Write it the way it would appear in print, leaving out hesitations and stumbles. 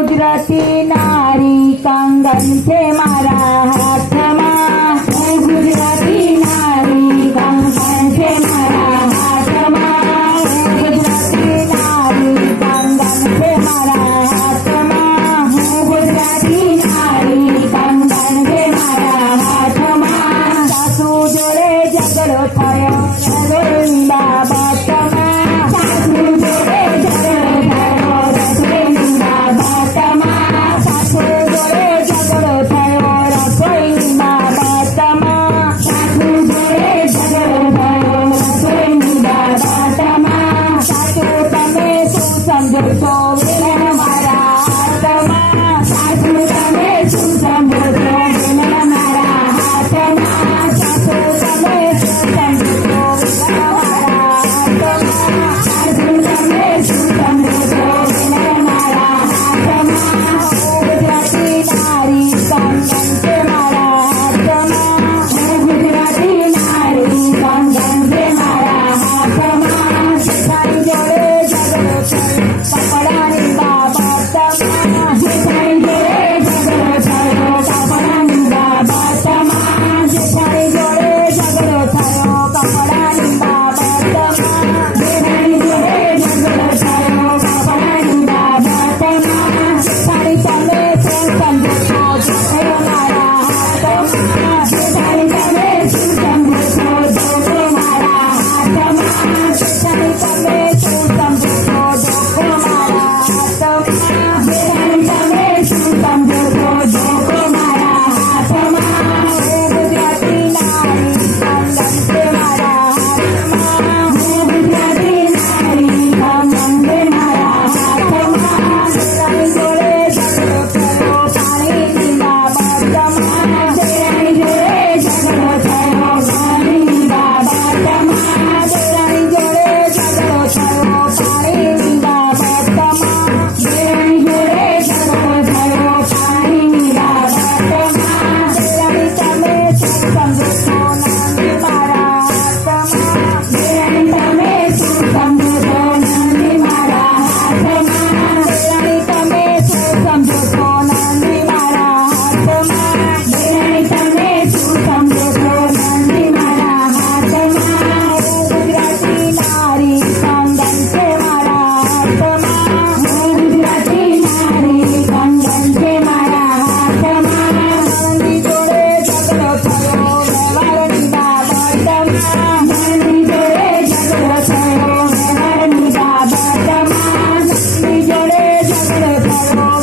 गुजराती नारी कंगन छे मारा हाथमां। હું ગુજરાતી નારી કંગન છે મારા હાથમાં। હું ગુજરાતી નારી કંગન છે મારા હાથમાં। હું ગુજરાતી નારી કંગન છે મારા હાથમાં। સાસુ જોડે ઝઘડો થયો રસોઈની બાબતમાં। સાસુ જોડે ઝઘડો થયો રસોઈની બાબતમાં। સાસુ જોડે ઝઘડો થયો રસોઈની બાબતમાં। સાસુ જોડે ઝઘડો થયો રસોઈની બાબતમાં। સાસુ તમે શું સમજો છો બેન મારા હાથમાં। સાસુ તમે શું સમજો છો બેન મારા હાથમાં। સાસુ તમે શું સમજો છો બેન મારા હાથમાં। સાસુ તમે શું સમજો છો બેન મારા હાથમાં। હું ગુજરાતી નારી કંગન છે મારા હાથમાં। હું ગુજરાતી નારી કંગન છે મારા હાથમાં। જેઠાણી જોડે ઝઘડો થયો કપડાની બાબતમાં। જેઠાણી જોડે ઝઘડો થયો કપડાની બાબતમાં। જેઠાણી જોડે ઝઘડો થયો કપડાની બાબતમાં। જેઠાણી જોડે ઝઘડો થયો કપડાની બાબતમાં। જેઠાણી તમે શું સમજો છો જોખો મારા હાથમાં। જેઠાણી તમે શું સમજો છો જોખો મારા હાથમાં। જેઠાણી તમે શું સમજો છો જોખો મારા હાથમાં। જેઠાણી તમે શું સમજો છો જોખો મારા હાથમાં। હું ગુજરાતી નારી કંગન છે મારા હાથમાં। હું ગુજરાતી નારી કંગન છે મારા હાથમાં। જેઠાણી જોડે ઝઘડો થયો પાણીની બાબતમાં। જેઠાણી જોડે ઝઘડો થયો પાણીની બાબતમાં। જેઠાણી જોડે ઝઘડો થયો પાણીની બાબતમાં। જેઠાણી જોડે ઝઘડો થયો પાણીની બાબતમાં। જેઠાણી તમે શું સમજો છો નાની મારા હાથમાં। જેઠાણી તમે શું સમજો છો નાની મારા હાથમાં। જેઠાણી તમે શું સમજો છો નાની મારા હાથમાં। જેઠાણી તમે શું સમજો છો નાની મારા હાથમાં। હું ગુજરાતી નારી કંગન છે મારા હાથમાં। હું ગુજરાતી નારી કંગન છે મારા હાથમાં। નણંદી જોડે ઝઘડો થયો વ્યવહારની બાબતમાં। નણંદી જોડે ઝઘડો થયો વ્યવહારની બાબતમાં। નણંદી જોડે ઝઘડો થયો